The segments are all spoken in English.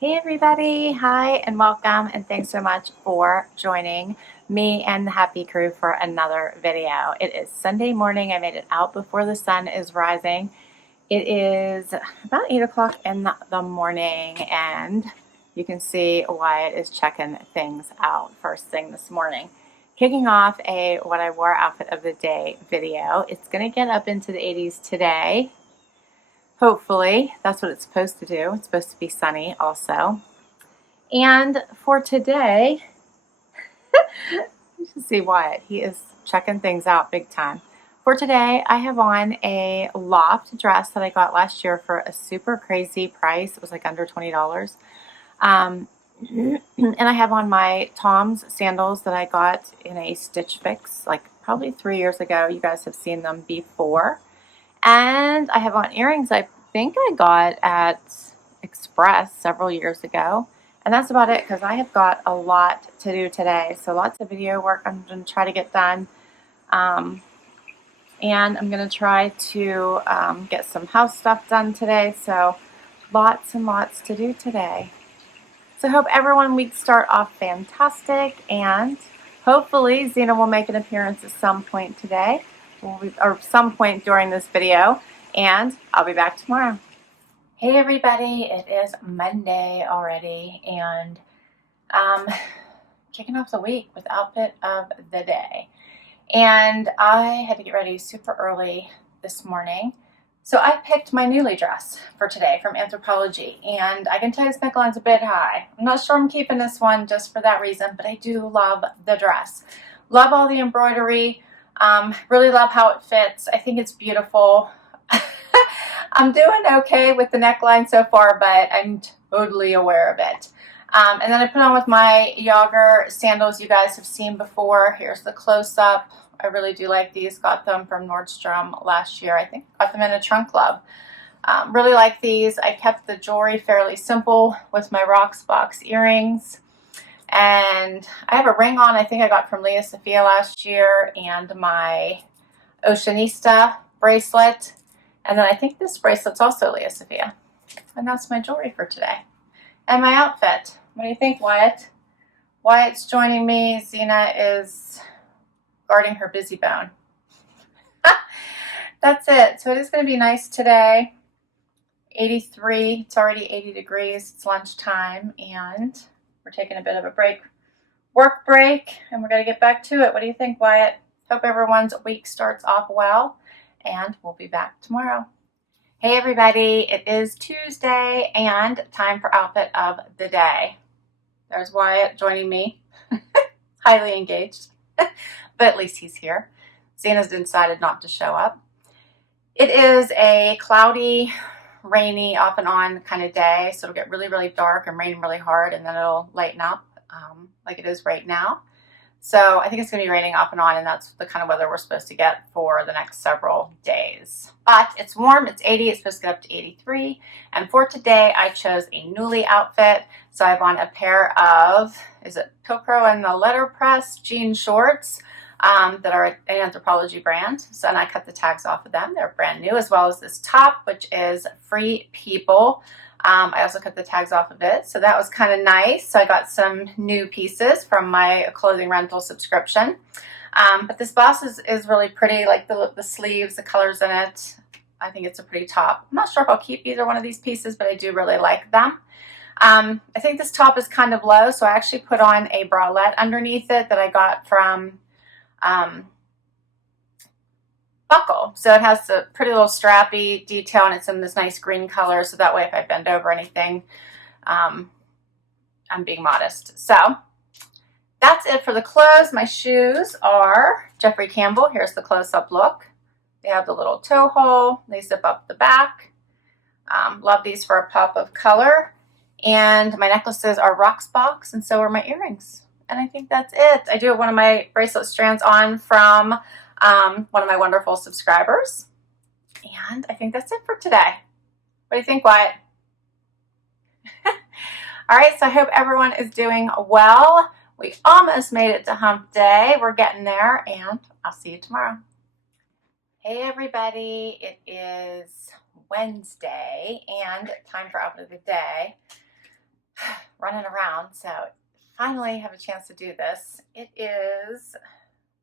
Hey everybody, hi and welcome, and thanks so much for joining me and the happy crew for another video. It is Sunday morning. I made it out before the sun is rising. It is about 8 o'clock in the morning, and you can see Wyatt is checking things out first thing this morning. Kicking off a what I wore outfit of the day video. It's going to get up into the 80s today. Hopefully, that's what it's supposed to do. It's supposed to be sunny also. And for today, you should see Wyatt. He is checking things out big time. For today, I have on a Loft dress that I got last year for a super crazy price. It was like under $20. And I have on my Tom's sandals that I got in a Stitch Fix like probably 3 years ago. You guys have seen them before. And I have on earrings I think I got at Express several years ago. And that's about it because I have got a lot to do today. So lots of video work I'm going to try to get done. And I'm going to try to get some house stuff done today. So lots and lots to do today. So I hope everyone week start off fantastic. And hopefully Zena will make an appearance at some point today. Or some point during this video, and I'll be back tomorrow. Hey everybody, it is Monday already, and kicking off the week with outfit of the day. And I had to get ready super early this morning, so I picked my Nuuly dress for today from Anthropologie, and I can tell you this neckline's a bit high. I'm not sure I'm keeping this one just for that reason, but I do love the dress. Love all the embroidery. Really love how it fits. I think it's beautiful. I'm doing okay with the neckline so far, but I'm totally aware of it. And then I put on with my Jagger sandals you guys have seen before. Here's the close-up. I really do like these. Got them from Nordstrom last year. I think got them in a trunk club. Really like these. I kept the jewelry fairly simple with my Rocksbox earrings. And I have a ring on I think I got from Lia Sophia last year, and my Oceanista bracelet. And then I think this bracelet's also Lia Sophia. And that's my jewelry for today. And my outfit. What do you think, Wyatt? Wyatt's joining me. Zena is guarding her busy bone. That's it. So it is going to be nice today. 83. It's already 80 degrees. It's lunchtime, and we're taking a bit of a work break, and we're going to get back to it. What do you think, Wyatt? Hope everyone's week starts off well, and we'll be back tomorrow. Hey everybody, it is Tuesday and time for outfit of the day. There's Wyatt joining me, highly engaged, but at least he's here. Zena's decided not to show up. It is a cloudy, rainy, off and on kind of day, so it'll get really, really dark and rain really hard, and then it'll lighten up like it is right now. So I think it's going to be raining off and on, and that's the kind of weather we're supposed to get for the next several days. But it's warm, it's 80, it's supposed to get up to 83. And for today, I chose a Nuuly outfit. So I have on a pair of, is it Pilcro and the Letterpress jean shorts that are an Anthropologie brand. So, and I cut the tags off of them. They're brand new, as well as this top, which is Free People. I also cut the tags off of it, so that was kind of nice. So I got some new pieces from my clothing rental subscription. But this blouse is really pretty, like the sleeves, the colors in it. I think it's a pretty top. I'm not sure if I'll keep either one of these pieces, but I do really like them. I think this top is kind of low, so I actually put on a bralette underneath it that I got from Buckle. So it has a pretty little strappy detail, and it's in this nice green color, so that way if I bend over anything, I'm being modest. So that's it for the clothes. My shoes are Jeffrey Campbell. Here's the close-up look. They have the little toe hole. They zip up the back. Love these for a pop of color. And my necklaces are Rocksbox, and so are my earrings. And I think that's it. I do have one of my bracelet strands on from one of my wonderful subscribers. And I think that's it for today. What do you think, Wyatt? All right, so I hope everyone is doing well. We almost made it to hump day. We're getting there, and I'll see you tomorrow. Hey everybody, it is Wednesday and time for outfit of the day. running around. So finally have a chance to do this. It is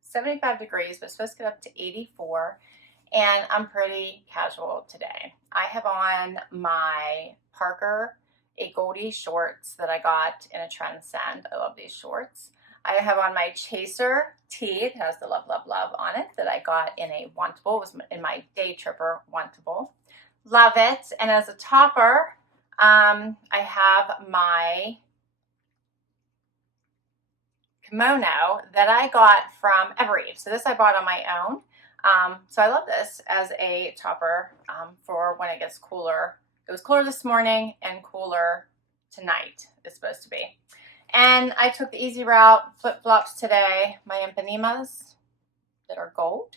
75 degrees, but it's supposed to get up to 84. And I'm pretty casual today. I have on my Parker A Goldie shorts that I got in a trend send. I love these shorts. I have on my Chaser tee. It has the love, love, love on it that I got in a Wantable. It was in my Day Tripper Wantable. Love it. And as a topper, I have my kimono that I got from Evereve. So this I bought on my own. So I love this as a topper for when it gets cooler. It was cooler this morning and cooler tonight, it's supposed to be. And I took the easy route, flip-flops today, my empanimas that are gold.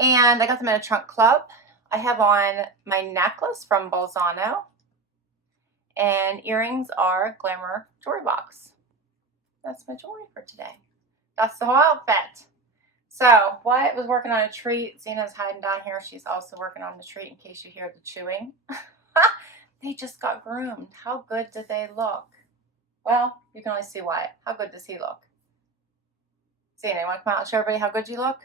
And I got them at a trunk club. I have on my necklace from Bolzano. And earrings are Glamour Jewelry Box. That's my jewelry for today. That's the whole outfit. So Wyatt was working on a treat. Zena's hiding down here. She's also working on the treat in case you hear the chewing. They just got groomed. How good did they look? Well, you can only see Wyatt. How good does he look? Zena, you want to come out and show everybody how good you look?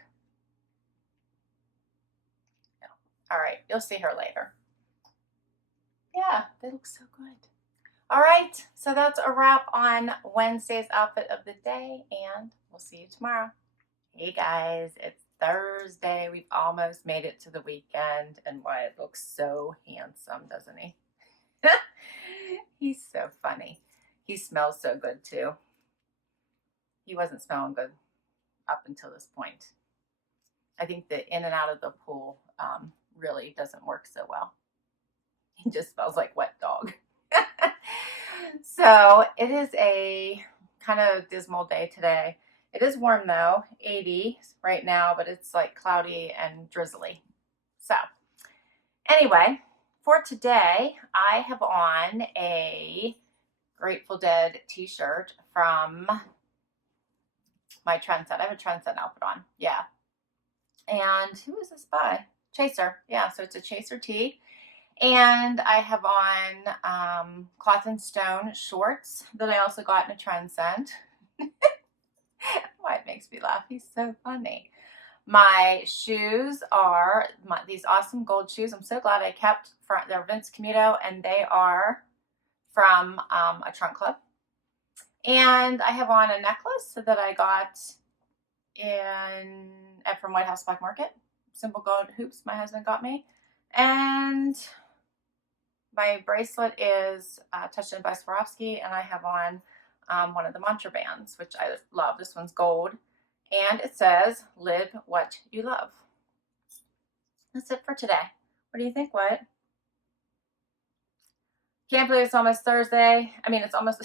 No. All right, you'll see her later. Yeah, they look so good. All right, so that's a wrap on Wednesday's outfit of the day, and we'll see you tomorrow. Hey guys, it's Thursday. We've almost made it to the weekend, and Wyatt looks so handsome, doesn't he? He's so funny. He smells so good too. He wasn't smelling good up until this point. I think the in and out of the pool really doesn't work so well. He just smells like wet dog. So it is a kind of dismal day today. It is warm though, 80 right now, but it's like cloudy and drizzly. So anyway, for today, I have on a Grateful Dead t-shirt from my trend set. I have a trend set outfit on, yeah. And who is this by? Chaser, yeah, so it's a Chaser tee. And I have on cloth and stone shorts that I also got in a trend send. Why it makes me laugh. He's so funny. My shoes are these awesome gold shoes. I'm so glad I kept. They're Vince Camuto, and they are from a trunk club. And I have on a necklace that I got from White House Black Market. Simple gold hoops my husband got me. And my bracelet is Touchstone by Swarovski, and I have on one of the mantra bands, which I love. This one's gold, and it says, "Live what you love." That's it for today. What do you think, Wyatt? Can't believe it's almost Thursday. I mean, it's almost,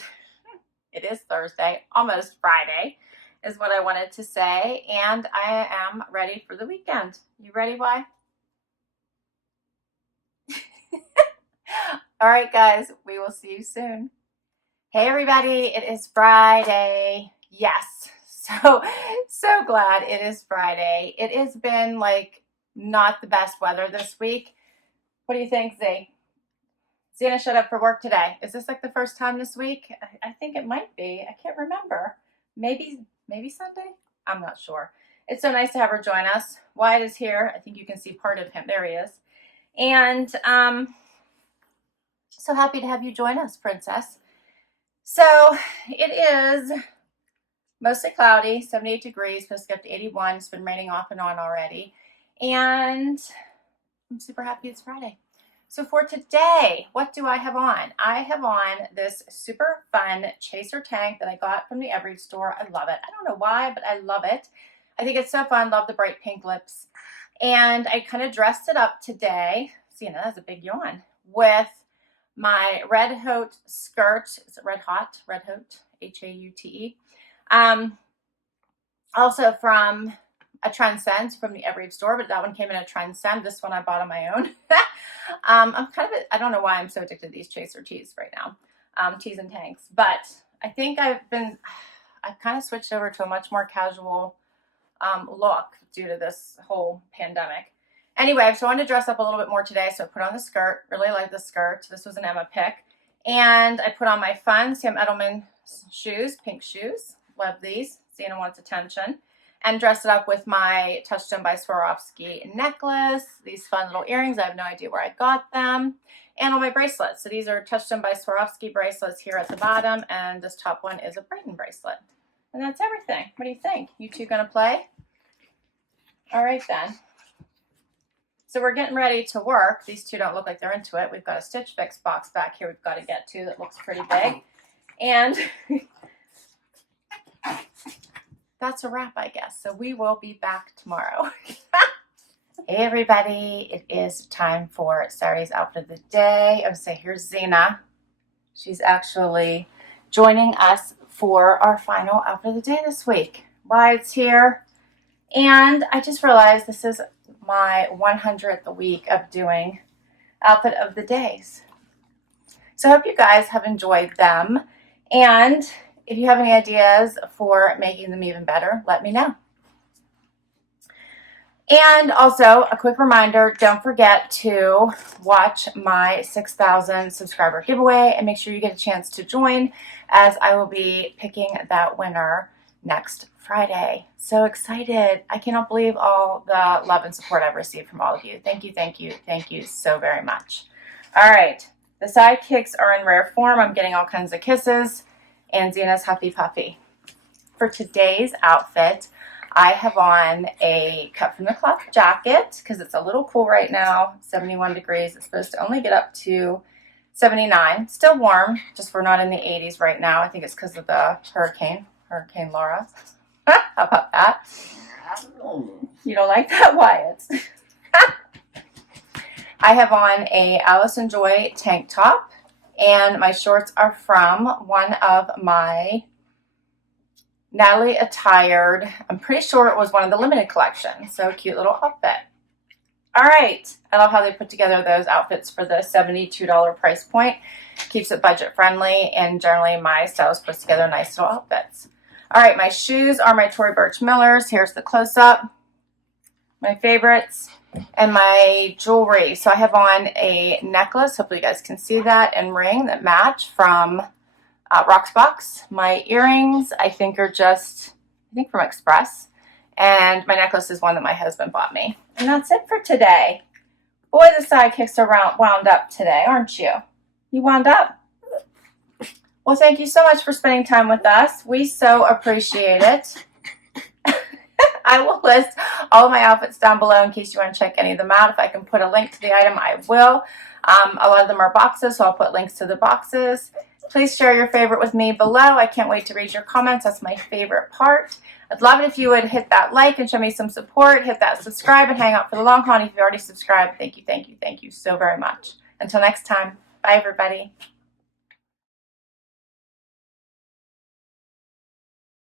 it is Thursday, almost Friday, is what I wanted to say, and I am ready for the weekend. You ready, Wyatt? All right, guys, we will see you soon. Hey, everybody, it is Friday. Yes, so glad it is Friday. It has been like not the best weather this week. What do you think, Zay? Zena showed up for work today. Is this like the first time this week? I think it might be. I can't remember. Maybe Sunday? I'm not sure. It's so nice to have her join us. Wyatt is here. I think you can see part of him. There he is. And so happy to have you join us, Princess. So it is mostly cloudy, 78 degrees, supposed to get up to 81. It's been raining off and on already. And I'm super happy it's Friday. So for today, what do I have on? I have on this super fun Chaser tank that I got from the Evereve store. I love it. I don't know why, but I love it. I think it's so fun. Love the bright pink lips. And I kind of dressed it up today. See, now that's a big yawn. With my Red Haute skirt. Is it Red Hot? Red Haute, H-A-U-T-E. Also from a trend send from the Evereve store, but that one came in a trend send. This one I bought on my own. I'm kind of, I don't know why I'm so addicted to these Chaser tees right now. Tees and tanks. But I think I've kind of switched over to a much more casual look due to this whole pandemic. Anyway, so I wanted to dress up a little bit more today, so I put on the skirt. Really like the skirt. This was an Emma pick. And I put on my fun Sam Edelman shoes, pink shoes. Love these. Zena wants attention. And dress it up with my Touchstone by Swarovski necklace. These fun little earrings. I have no idea where I got them. And all my bracelets. So these are Touchstone by Swarovski bracelets here at the bottom. And this top one is a Brighton bracelet. And that's everything. What do you think? You two gonna play? All right then. So we're getting ready to work. These two don't look like they're into it. We've got a Stitch Fix box back here we've got to get to that looks pretty big. And that's a wrap, I guess. So we will be back tomorrow. Hey everybody, it is time for Saturday's outfit of the day. I would say here's Zena. She's actually joining us for our final outfit of the day this week. Wyatt's here. And I just realized this is my 100th week of doing outfit of the days. So I hope you guys have enjoyed them. And if you have any ideas for making them even better, let me know. And also a quick reminder, don't forget to watch my 6,000 subscriber giveaway and make sure you get a chance to join, as I will be picking that winner next Friday. So excited. I cannot believe all the love and support I've received from all of you. Thank you, thank you, thank you so very much. All right, the sidekicks are in rare form. I'm getting all kinds of kisses, and Zena's huffy puffy. For today's outfit, I have on a cut from the cloth jacket because it's a little cool right now, 71 degrees. It's supposed to only get up to 79. Still warm, just we're not in the 80s right now. I think it's because of the Hurricane Laura. How about that? You don't like that, Wyatt? I have on a Alice and Joy tank top, and my shorts are from one of my Nuuly attired. I'm pretty sure it was one of the limited collection. So cute little outfit. All right. I love how they put together those outfits for the $72 price point. Keeps it budget friendly, and generally my stylist puts together nice little outfits. All right, my shoes are my Tory Burch Millers. Here's the close-up, my favorites, and my jewelry. So I have on a necklace, hopefully you guys can see that, and ring that match from Rocksbox. My earrings, I think, are just, from Express. And my necklace is one that my husband bought me. And that's it for today. Boy, the sidekicks are wound up today, aren't you? You wound up? Well, thank you so much for spending time with us. We so appreciate it. I will list all of my outfits down below in case you want to check any of them out. If I can put a link to the item, I will. A lot of them are boxes, so I'll put links to the boxes. Please share your favorite with me below. I can't wait to read your comments. That's my favorite part. I'd love it if you would hit that like and show me some support. Hit that subscribe and hang out for the long haul. And if you've already subscribed, thank you so very much. Until next time, bye everybody.